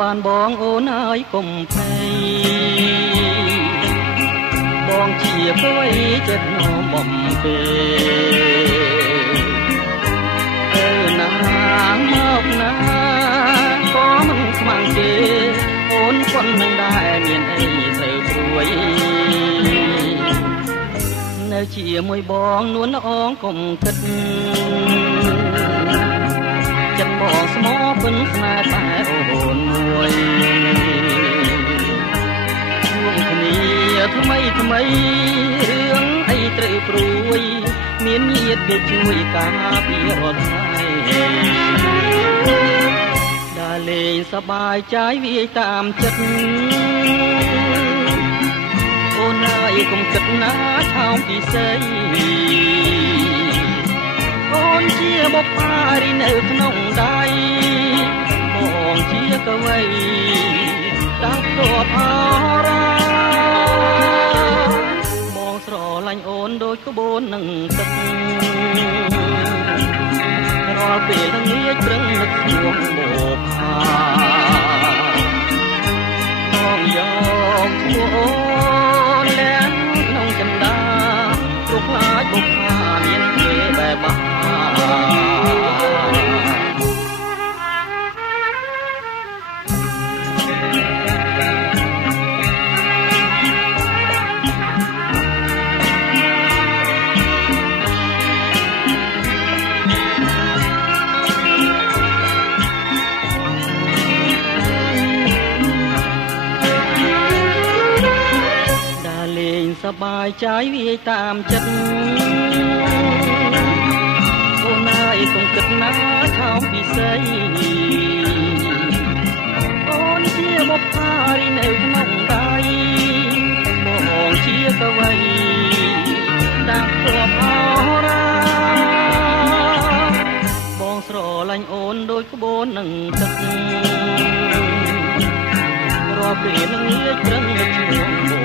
បានបងអូនហើយកុំភ័យបងជាព្រួយចិត្តនោមបំពេទៅណាមកណាក៏មិនខ្មាំងទេអូនប៉ុននឹងដែរមានអីត្រូវព្រួយនៅជាមួយបងនួនល្អងកុំគិតចិត្តបងស្មោពិនស្នេហ៍តែអូនមួយជួងគ្នាថ្មីរឿងអីត្រូវព្រួយមានញាតិគេជួយការពាររាល់ថ្ងៃដើរលេងសប្បាយใจវាយតាមចិត្តអូនហើយកុំគិតណាថោមពិសេសអូនជាបុព្វារីនៅក្នុងដៃបងជាកវីតាំងទ័ពអរាបងស្រឡាញ់អូនដូចក្បូននឹងទឹករាល់ពេលល្ងាចព្រឹងនឹកស្ងួនបោកខាបងយកឈ្មោះអូនលះក្នុងចិន្តាទុកខ្លាចបុព្វាមានគេបែបបាសប្បាយใจវាយតាមចិត្តអូនហើយកុំគិតណាថោមពិសេសអូនជាបុព្វារីនៅក្នុងដៃបងជាកវីតាំងទ័ពអរាបងស្រឡាញ់អូនដូចក្បូននឹងទឹករាល់ពេលល្ងាចព្រឹងនឹកឈ្មោះ